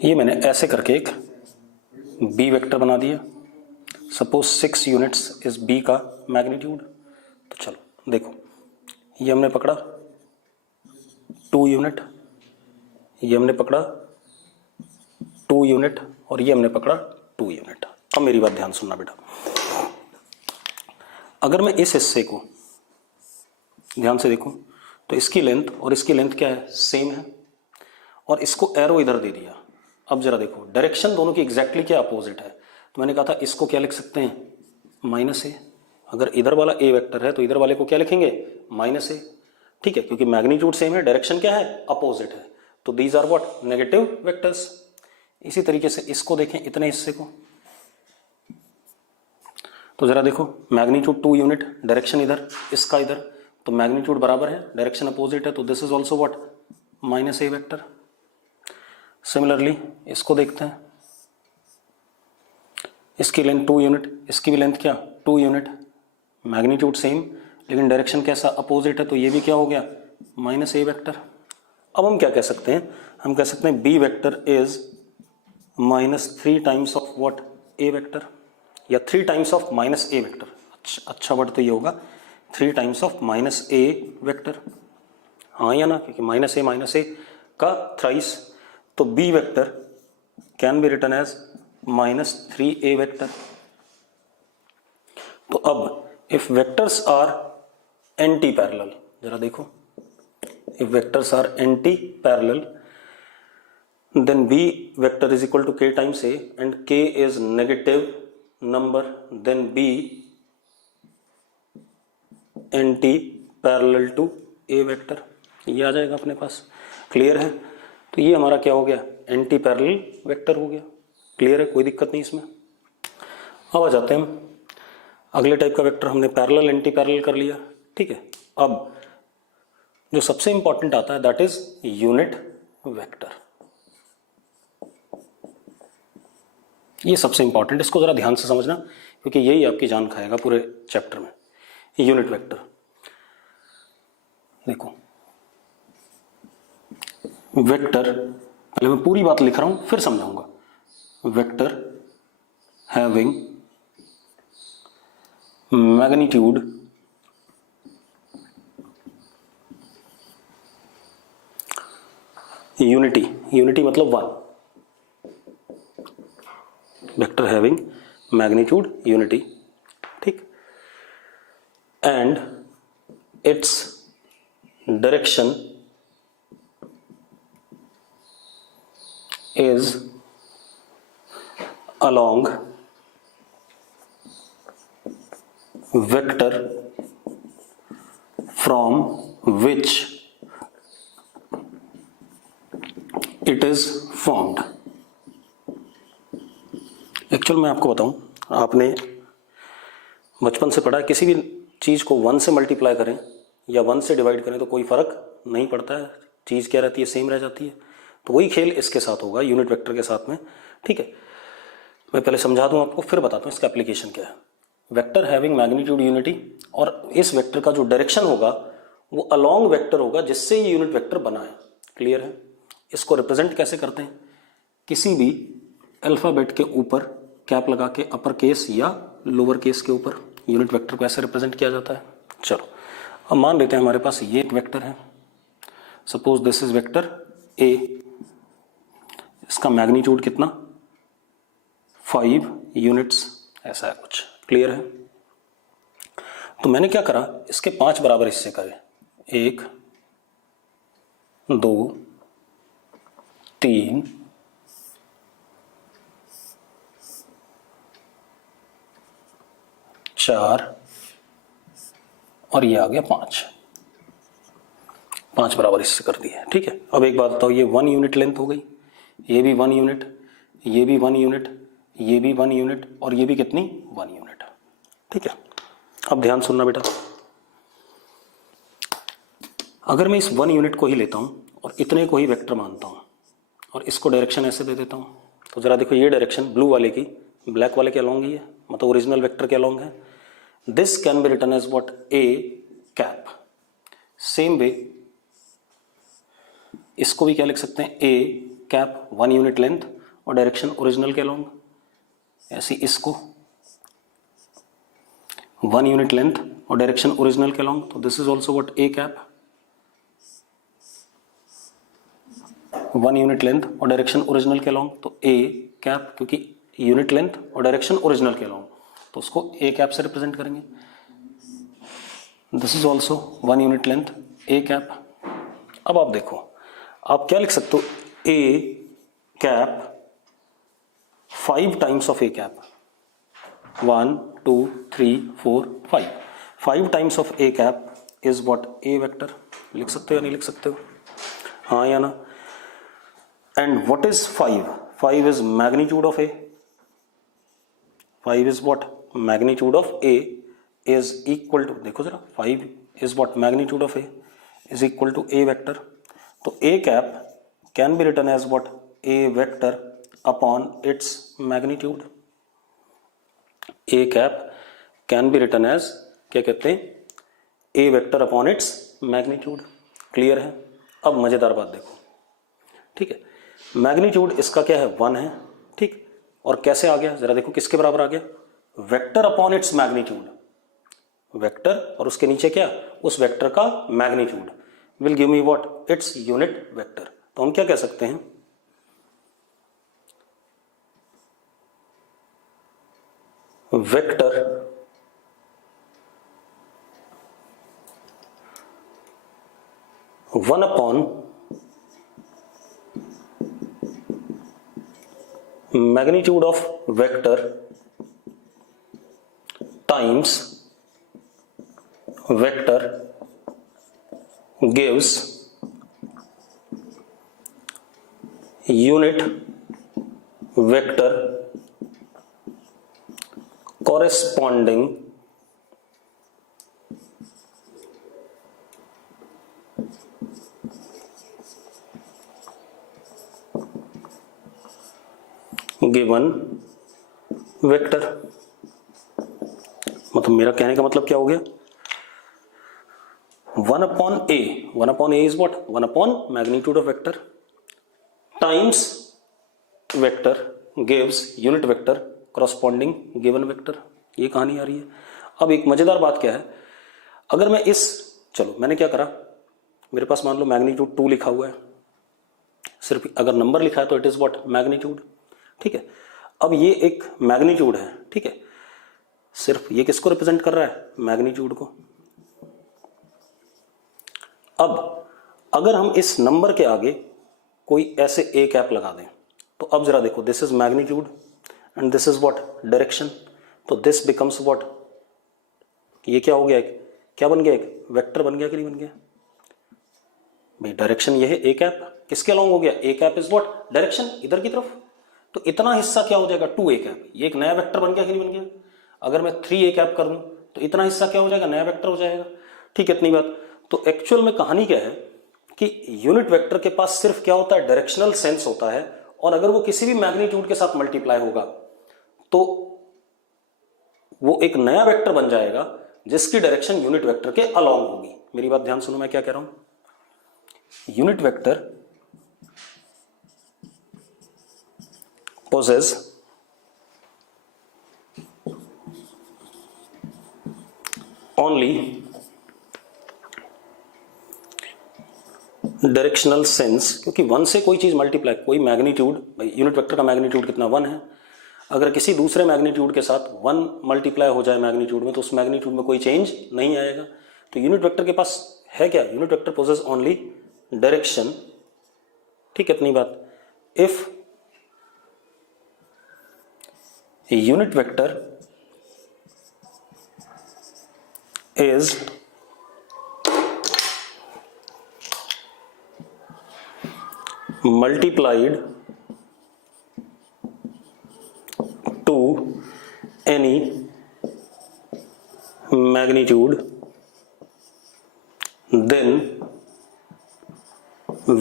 ये मैंने ऐसे करके एक बी वेक्टर बना दिया। सपोज 6 यूनिट्स इज बी का मैग्नीट्यूड। तो चलो देखो, ये हमने पकड़ा 2 यूनिट, ये हमने पकड़ा 2 यूनिट, और ये हमने पकड़ा 2 यूनिट। अब मेरी बात ध्यान सुनना बेटा, अगर मैं इस हिस्से को ध्यान से देखूं तो इसकी लेंथ और इसकी लेंथ क्या है, सेम है, और इसको एरो इधर दे दिया। अब जरा देखो, डायरेक्शन दोनों की एग्जैक्टली क्या अपोजिट है। तो मैंने कहा था इसको क्या लिख सकते हैं, -a। अगर इधर वाला a वेक्टर है तो इधर वाले को क्या लिखेंगे, -a। ठीक है, क्योंकि मैग्नीट्यूड सेम है, डायरेक्शन क्या है, अपोजिट है। तो these are what, negative vectors. इसी तरीके से इसको देखें, इतने हिस्से को, तो जरा देखो, मैग्नीट्यूड 2 यूनिट, डायरेक्शन इधर, इसका इधर, तो मैग्नीट्यूड बराबर है, डायरेक्शन अपोजिट है, तो this is also what, -a vector. Similarly इसको देखते हैं, इसकी लेंथ 2 यूनिट, इसकी भी लेंथ क्या 2 यूनिट, मैग्नीट्यूड सेम लेकिन डायरेक्शन कैसा, अपोजिट है, तो ये भी क्या हो गया, -a वेक्टर। अब हम क्या कह सकते हैं, हम कह सकते हैं b vector is -3 times of what, a vector, या 3 टाइम्स ऑफ -a वेक्टर। अच्छा वर्ड तो ये होगा 3 टाइम्स ऑफ -a वेक्टर, हाँ या ना, क्योंकि -a का थ्राइस। तो b vector can be written as -3a vector. तो अब if vectors are anti parallel, जरा देखो, if vectors are anti parallel then b vector is equal to k times a and k is negative number, then b anti parallel to a vector, ये आ जाएगा अपने पास। क्लियर है, तो ये हमारा क्या हो गया, एंटी पैरेलल वेक्टर हो गया। क्लियर है, कोई दिक्कत नहीं इसमें। अब आ जाते हैं हम अगले टाइप का वेक्टर, हमने पैरेलल एंटी पैरेलल कर लिया। ठीक है, अब जो सबसे इंपॉर्टेंट आता है दैट इज यूनिट वेक्टर। ये सबसे इंपॉर्टेंट, इसको जरा ध्यान से समझना क्योंकि यही आपकी जान खाएगा पूरे चैप्टर में। यूनिट वेक्टर देखो, वेक्टर, पहले मैं पूरी बात लिख रहा हूं फिर समझाऊंगा। Vector having magnitude unity, unity मतलब 1, वेक्टर हैविंग मैग्नीट्यूड यूनिटी। ठीक, and its direction is along vector from which it is formed। Actual मैं आपको बताऊं, आपने बचपन से पढ़ा है, किसी भी चीज को 1 से मल्टीप्लाई करें या 1 से डिवाइड करें तो कोई फर्क नहीं पड़ता है, चीज क्या रहती है, सेम रह जाती है। तो वही खेल इसके साथ होगा, यूनिट वेक्टर के साथ में। ठीक है, मैं पहले समझा दूं आपको, फिर बताता हूं इसका एप्लीकेशन क्या है। वेक्टर हैविंग मैग्नीट्यूड यूनिटी, और इस वेक्टर का जो डायरेक्शन होगा वो अलोंग वेक्टर होगा जिससे ये यूनिट वेक्टर बना है। क्लियर है? इसको रिप्रेजेंट कैसे करते हैं? किसी भी अल्फाबेट के ऊपर कैप लगा के अपर केस या लोअर केस के ऊपर यूनिट वेक्टर को ऐसे रिप्रेजेंट किया जाता है। चलो अब मान लेते हैं हमारे पास ये एक वेक्टर है, suppose this is vector A, इसका मैग्नीट्यूड कितना 5 यूनिट्स ऐसा है कुछ। क्लियर है? तो मैंने क्या करा, इसके 5 बराबर हिस्से करे, 1 2 3 4 और ये आ गया 5 बराबर हिस्से कर दिए। ठीक है, अब एक बात बताओ, ये 1 यूनिट लेंथ हो गई, ये भी 1 यूनिट, ये भी 1 यूनिट, ये भी 1 यूनिट और ये भी कितनी 1 यूनिट। ठीक है, अब ध्यान सुनना बेटा, अगर मैं इस 1 यूनिट को ही लेता हूं और इतने को ही वेक्टर मानता हूं और इसको डायरेक्शन ऐसे दे देता हूं, तो जरा देखो ये डायरेक्शन ब्लू वाले की ब्लैक वाले के अलोंग ही है, मतलब ओरिजिनल वेक्टर के अलोंग है। This can be written as what, A cap. Same way इसको भी क्या लिख सकते हैं, ए कैप 1 यूनिट लेंथ और डायरेक्शन ओरिजिनल के अलोंग। ऐसी इसको 1 यूनिट लेंथ और डायरेक्शन ओरिजिनल के अलोंग, तो this is also what, A cap 1 unit length और डायरेक्शन ओरिजिनल के अलोंग, तो ए कैप, क्योंकि यूनिट लेंथ और डायरेक्शन ओरिजिनल के अलोंग, तो उसको ए कैप से रिप्रेजेंट करेंगे। This is also 1 unit length, A cap. अब आप देखो, आप क्या लिख सकते हो, A cap 5 times of A cap, 1 2 3 4 5 times of A cap is what, A vector. लिख सकते हो या नहीं लिख सकते हो? हाँ या ना? And what is 5 is magnitude of A. 5 is what, magnitude of A is equal to, देखो जरा, 5 is what, magnitude of A is equal to A vector। तो A cap can be written as what, A vector upon its magnitude। A cap can be written as, क्या कहते हैं, A vector upon its magnitude। Clear है? अब मजेदार बात देखो, ठीक है, मैग्नीट्यूड इसका क्या है, 1 है। ठीक, और कैसे आ गया, जरा देखो किसके बराबर आ गया, vector upon its magnitude. Vector और उसके नीचे क्या, उस वेक्टर का magnitude will give me what, its unit vector. तो हम क्या कह सकते हैं, vector one upon magnitude of vector times vector gives unit vector corresponding given vector. मतलब मेरा कहने का मतलब क्या हो गया, 1 upon A is what, 1 upon magnitude of vector times vector gives unit vector corresponding given vector. ये कहानी आ रही है। अब एक मजेदार बात क्या है, अगर मैं इस, चलो मैंने क्या करा, मेरे पास मान लो मैग्नीट्यूड 2 लिखा हुआ है, सिर्फ अगर नंबर लिखा है तो इट इज व्हाट, मैग्नीट्यूड। ठीक है, अब ये एक मैग्नीट्यूड है, ठीक है, सिर्फ ये किसको रिप्रेजेंट कर रहा है, मैग्नीट्यूड को। अब अगर हम इस नंबर के आगे कोई ऐसे ए कैप लगा दें, तो अब जरा देखो, this is magnitude and this is what, direction, तो दिस बिकम्स व्हाट, ये क्या हो गया, क्या बन गया, एक वेक्टर बन गया कि नहीं बन गया भाई। डायरेक्शन ये है, ए कैप किसके अलोंग हो गया, ए कैप इज व्हाट, डायरेक्शन इधर की तरफ, तो इतना हिस्सा क्या हो जाएगा, 2 ए कैप, ये एक नया वेक्टर बन गया कि नहीं बन गया। अगर मैं 3 ए कैप कर दूं तो इतना हिस्सा क्या हो जाएगा, नया वेक्टर हो जाएगा। ठीक है, इतनी बात। तो एक्चुअल में कहानी क्या है कि यूनिट वेक्टर के पास सिर्फ क्या होता है, डायरेक्शनल सेंस होता है, और अगर वो किसी भी मैग्नीट्यूड के साथ मल्टीप्लाई होगा तो वो एक नया वेक्टर बन जाएगा जिसकी डायरेक्शन यूनिट वेक्टर के अलॉन्ग होगी। मेरी बात ध्यान सुनो, मैं क्या कह रहा हूं। Unit vector possess only directional sense, क्योंकि वन से कोई चीज मल्टीप्लाई, कोई मैग्नीट्यूड, यूनिट वेक्टर का मैग्नीट्यूड कितना 1 है, अगर किसी दूसरे मैग्नीट्यूड के साथ 1 मल्टीप्लाई हो जाए मैग्नीट्यूड में तो उस मैग्नीट्यूड में कोई चेंज नहीं आएगा। तो यूनिट वेक्टर के पास है क्या, unit vector possesses only direction, ठीक है इतनी बात। If unit vector is multiplied to any magnitude, then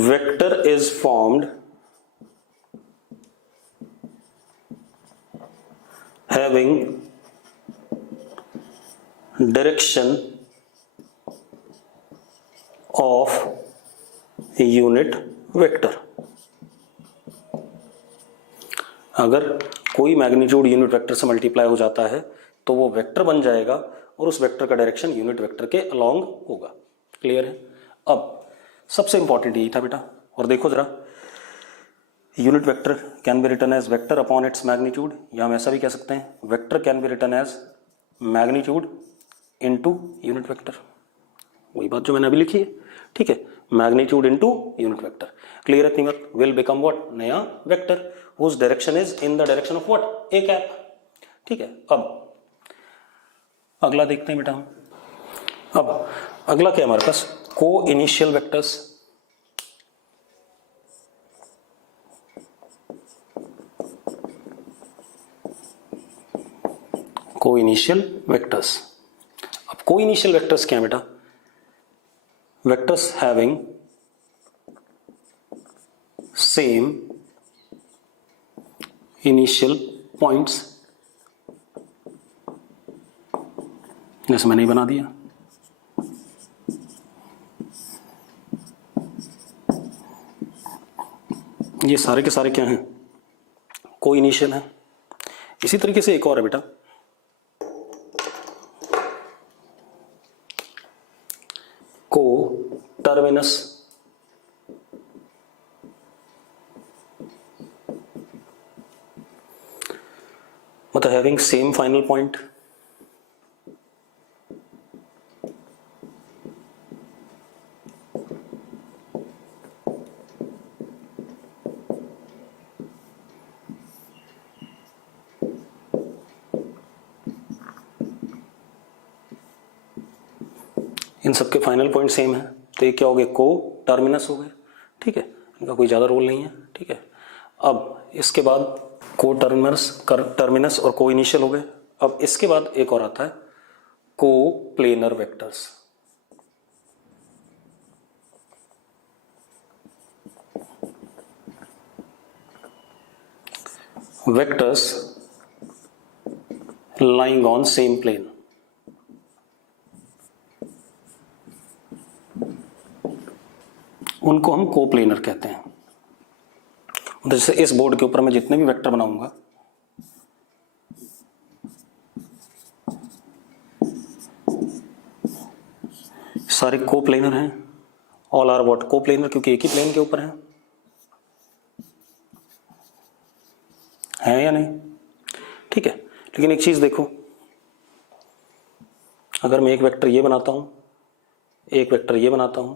vector is formed having direction of unit vector। अगर कोई मैग्नीट्यूड यूनिट वेक्टर से मल्टीप्लाई हो जाता है तो वो वेक्टर बन जाएगा और उस वेक्टर का डायरेक्शन यूनिट वेक्टर के अलॉन्ग होगा। क्लियर है। अब सबसे इंपॉर्टेंट यही था बेटा, और देखो जरा, unit vector can be written as vector upon its magnitude, या हम ऐसा भी कह सकते हैं vector can be written as magnitude into unit vector, वही बात जो मैंने अभी लिखी है, ठीक है, magnitude into unit vector. Clear है। बात विल बिकम व्हाट, नया vector whose direction is in the direction of what, a cap। ठीक है। अब अगला देखते हैं बेटा हम। अब अगला क्या हमारे पास, को इनिशियल वेक्टर्स। को इनिशियल वेक्टर्स। अब को इनिशियल वेक्टर्स क्या है बेटा, vectors having same initial points, जैसे मैंने ही बना दिया, ये सारे के सारे क्या हैं, को इनिशियल है। इसी तरीके से एक और है बेटा, को टर्मिनस। मतलब हैविंग सेम फाइनल पॉइंट। इन सबके फाइनल पॉइंट सेम है तो ये क्या हो गए, को टर्मिनस हो गए। ठीक है, इनका कोई ज्यादा रोल नहीं है। ठीक है, अब इसके बाद को टर्मिनस और को इनिशियल हो गए। अब इसके बाद एक और आता है को planar vectors. Vectors lying on same plane. उनको हम को प्लेनर कहते हैं। जैसे इस बोर्ड के ऊपर मैं जितने भी वेक्टर बनाऊंगा, सारे को प्लेनर हैं। ऑल आर व्हाट, को प्लेनर, क्योंकि एक ही प्लेन के ऊपर है या नहीं। ठीक है, लेकिन एक चीज देखो, अगर मैं एक वेक्टर ये बनाता हूं, एक वेक्टर ये बनाता हूं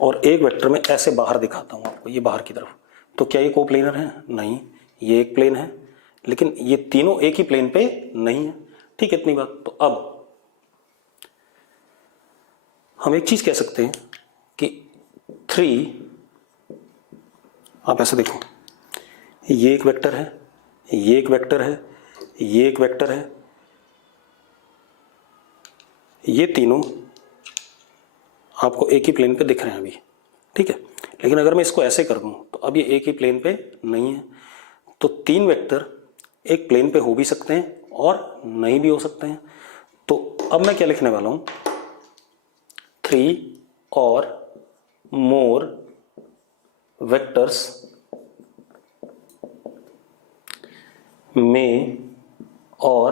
और एक वेक्टर में ऐसे बाहर दिखाता हूं आपको, ये बाहर की तरफ, तो क्या ये को प्लेनर है? नहीं, ये एक प्लेन है, लेकिन ये तीनों एक ही प्लेन पे नहीं है। ठीक है, इतनी बात। तो अब हम एक चीज कह सकते हैं कि 3, आप ऐसे देखो, ये एक वेक्टर है, ये एक वेक्टर है, ये एक वेक्टर है, ये तीनों आपको एक ही प्लेन पे दिख रहे हैं अभी। ठीक है, लेकिन अगर मैं इसको ऐसे कर दूं तो अब ये एक ही प्लेन पे नहीं है। तो 3 वेक्टर एक प्लेन पे हो भी सकते हैं और नहीं भी हो सकते हैं। तो अब मैं क्या लिखने वाला हूं, 3 और मोर vectors may or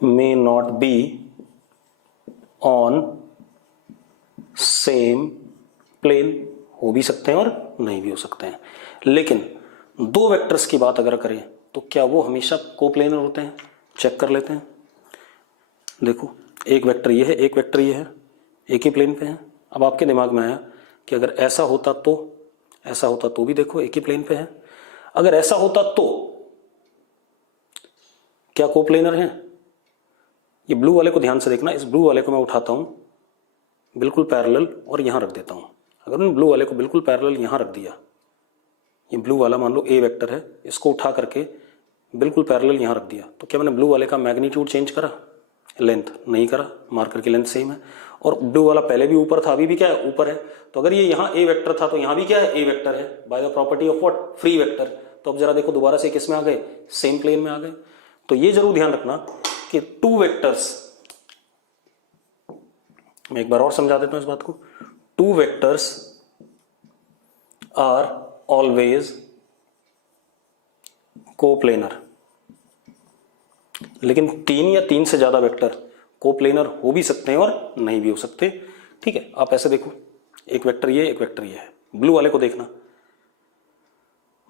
may not be on same plane, हो भी सकते हैं और नहीं भी हो सकते हैं। लेकिन 2 वेक्टर्स की बात अगर करें तो क्या वो हमेशा कोप्लेनर होते हैं? चेक कर लेते हैं। देखो, एक वेक्टर ये है, एक वेक्टर ये है, एक ही प्लेन पे है। अब आपके दिमाग में आया कि अगर ऐसा होता तो, ऐसा होता तो भी देखो एक ही प्लेन पे है। अगर ऐसा होता तो क्या कोप्लेनर है? ये ब्लू वाले को ध्यान से देखना। इस ब्लू वाले को मैं उठाता हूं बिल्कुल पैरेलल और यहां रख देता हूं। अगर मैंने ब्लू वाले को बिल्कुल पैरेलल यहां रख दिया, ये ब्लू वाला मान लो ए वेक्टर है, इसको उठा करके बिल्कुल पैरेलल यहां रख दिया, तो क्या मैंने ब्लू वाले का मैग्नीट्यूड चेंज करा? लेंथ नहीं करा, मार्कर की लेंथ सेम है। और ब्लू वाला पहले भी ऊपर था, अभी भी क्या है? ऊपर है। तो अगर ये यहाँ ए वेक्टर था तो यहाँ भी क्या है? ए वेक्टर है, by the property of what? Free vector. तो अब जरा देखो दोबारा से किस में आ गए? सेम प्लेन में आ गए। तो ये जरूर ध्यान रखना कि 2 वेक्टर्स, मैं एक बार और समझा देता हूं इस बात को, 2 वेक्टर्स आर ऑलवेज कोप्लेनर। लेकिन 3 या 3 से ज्यादा वेक्टर कोप्लेनर हो भी सकते हैं और नहीं भी हो सकते। ठीक है, आप ऐसे देखो, एक वेक्टर ये, एक वेक्टर ये है। ब्लू वाले को देखना,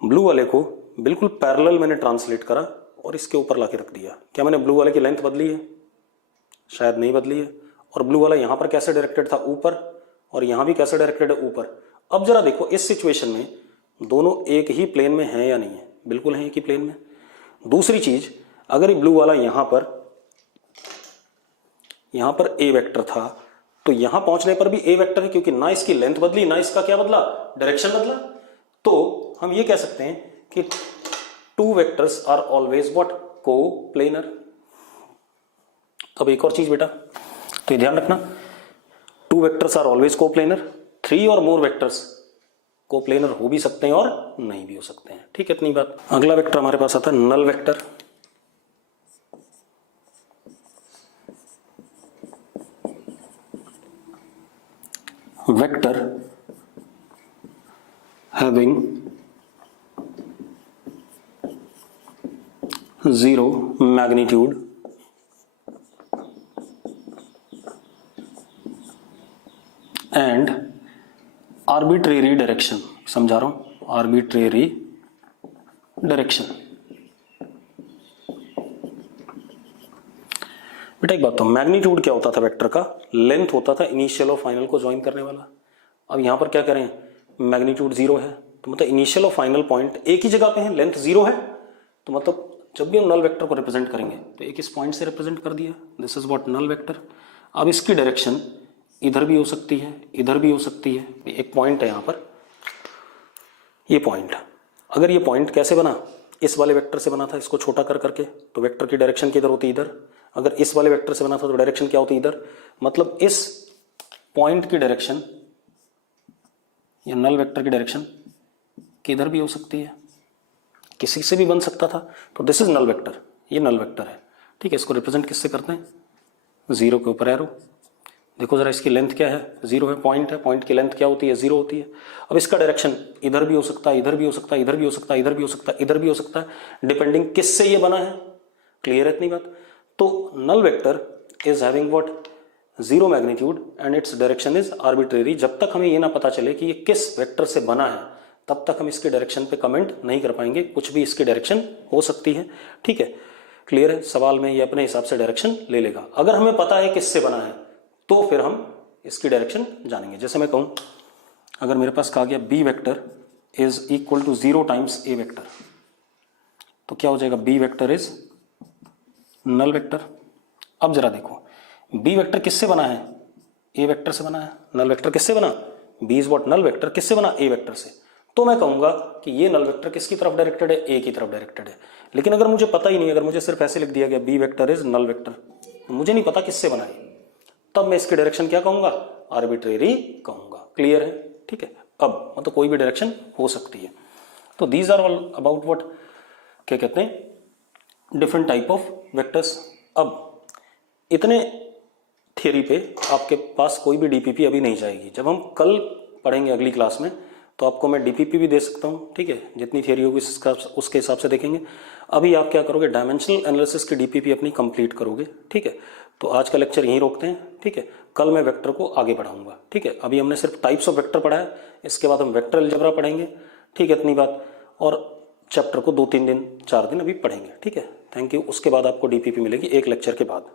ब्लू वाले को बिल्कुल पैरेलल मैंने ट्रांसलेट करा और इसके ऊपर लाके रख दिया। क्या मैंने ब्लू वाले की लेंथ बदली है? शायद नहीं बदली है। और ब्लू वाला यहां पर कैसे डायरेक्टेड था? ऊपर। और यहां भी कैसे डायरेक्टेड है? ऊपर। अब जरा देखो, इस सिचुएशन में दोनों एक ही प्लेन में हैं या नहीं है? बिल्कुल है एक ही प्लेन में। दूसरी चीज, अगर ये ब्लू वाला यहां पर ए वेक्टर था तो यहां पहुंचने पर भी ए वेक्टर है, क्योंकि ना इसकी लेंथ बदली ना इसका क्या बदला? डायरेक्शन बदला। तो हम ये कह सकते हैं कि 2 vectors are always what? Coplanar. अब एक और चीज बेटा, तो ये ध्यान रखना, 2 वेक्टर्स आर ऑलवेज कोप्लेनर, 3 और मोर वेक्टर्स कोप्लेनर हो भी सकते हैं और नहीं भी हो सकते हैं। ठीक है, इतनी बात। अगला वेक्टर हमारे पास आता है null vector. Vector having 0 magnitude and arbitrary direction। समझा रहा हूं, arbitrary direction। बेटा एक बात तो, मैग्नीट्यूड क्या होता था वेक्टर का? लेंथ होता था इनिशियल और फाइनल को ज्वाइन करने वाला। अब यहां पर क्या करें? मैग्नीट्यूड 0 है, तो मतलब इनिशियल और फाइनल पॉइंट एक ही जगह पे है, लेंथ 0 है। तो मतलब जब भी हम नल वेक्टर को रिप्रेजेंट करेंगे तो एक इस पॉइंट से रिप्रेजेंट कर दिया, this is what? Null vector. अब इसकी डायरेक्शन इधर भी हो सकती है, इधर भी हो सकती है। एक पॉइंट है यहां पर, ये पॉइंट। अगर ये पॉइंट कैसे बना? इस वाले वेक्टर से बना था, इसको छोटा कर करके, तो वेक्टर की डायरेक्शन किधर होती? इधर। अगर इस वाले वेक्टर से बना था तो डायरेक्शन क्या होती? इधर। मतलब इस पॉइंट की डायरेक्शन या नल वेक्टर की डायरेक्शन किधर भी हो सकती है, किसी से भी बन सकता था। तो दिस इज नल वेक्टर, ये नल वेक्टर है। ठीक है, इसको रिप्रेजेंट किससे करते हैं? 0 के ऊपर एरो। देखो जरा, इसकी लेंथ क्या है? 0 है, पॉइंट है, पॉइंट की लेंथ क्या होती है? 0 होती है। अब इसका डायरेक्शन इधर भी हो सकता है, इधर भी हो सकता है, इधर भी हो सकता है, इधर भी हो सकता है, इधर भी हो सकता है, डिपेंडिंग किससे ये बना है। क्लियर है इतनी बात? तो null vector is having what? 0 magnitude and its direction is arbitrary. जब तक हमें ये ना पता चले कि ये किस वेक्टर से बना है, तब तक हम इसके डायरेक्शन पे कमेंट नहीं कर पाएंगे। कुछ भी इसकी डायरेक्शन हो सकती है। ठीक है, क्लियर है? सवाल में ये अपने हिसाब से डायरेक्शन ले लेगा। अगर हमें पता है किससे बना है तो फिर हम इसकी डायरेक्शन जानेंगे। जैसे मैं कहूं, अगर मेरे पास कहा गया B vector is equal to 0 times A vector, तो क्या हो जाएगा? B vector is null vector. अब जरा देखो, बी वेक्टर किससे बना है? ए वेक्टर से बना है। नल वेक्टर किससे बना? B is what? Null vector. किससे बना? ए वेक्टर से। तो मैं कहूंगा कि ये नल वेक्टर किसकी तरफ डायरेक्टेड है? ए की तरफ डायरेक्टेड है। लेकिन अगर मुझे पता ही नहीं, अगर मुझे सिर्फ ऐसे लिख दिया गया B vector is null vector, मुझे नहीं पता किससे बना है, तब मैं इसकी डायरेक्शन क्या कहूंगा? आर्बिट्रेरी कहूंगा। क्लियर है? ठीक है। अब मतलब कोई भी डायरेक्शन हो सकती है। तो these are all about what, क्या कहते हैं, डिफरेंट टाइप ऑफ वेक्टर्स। अब इतने थियरी पे आपके पास कोई भी डीपीपी अभी नहीं जाएगी। जब हम कल पढ़ेंगे अगली क्लास में तो आपको मैं डीपीपी भी दे सकता हूँ, ठीक है, जितनी थियरी होगी उसके हिसाब से देखेंगे। अभी आप क्या करोगे, डायमेंशनल एनालिसिस की डीपीपी अपनी कंप्लीट करोगे, ठीक है। तो आज का लेक्चर यहीं रोकते हैं, ठीक है। कल मैं वेक्टर को आगे बढ़ाऊंगा, ठीक है। अभी हमने सिर्फ टाइप्स ऑफ वेक्टर पढ़ा है, इसके बाद हम वेक्टर अलजेब्रा पढ़ेंगे, ठीक है, इतनी बात। और चैप्टर को 2-3 दिन 4 दिन अभी पढ़ेंगे, ठीक है। Thank you. उसके बाद आपको डीपीपी मिलेगी एक लेक्चर के बाद।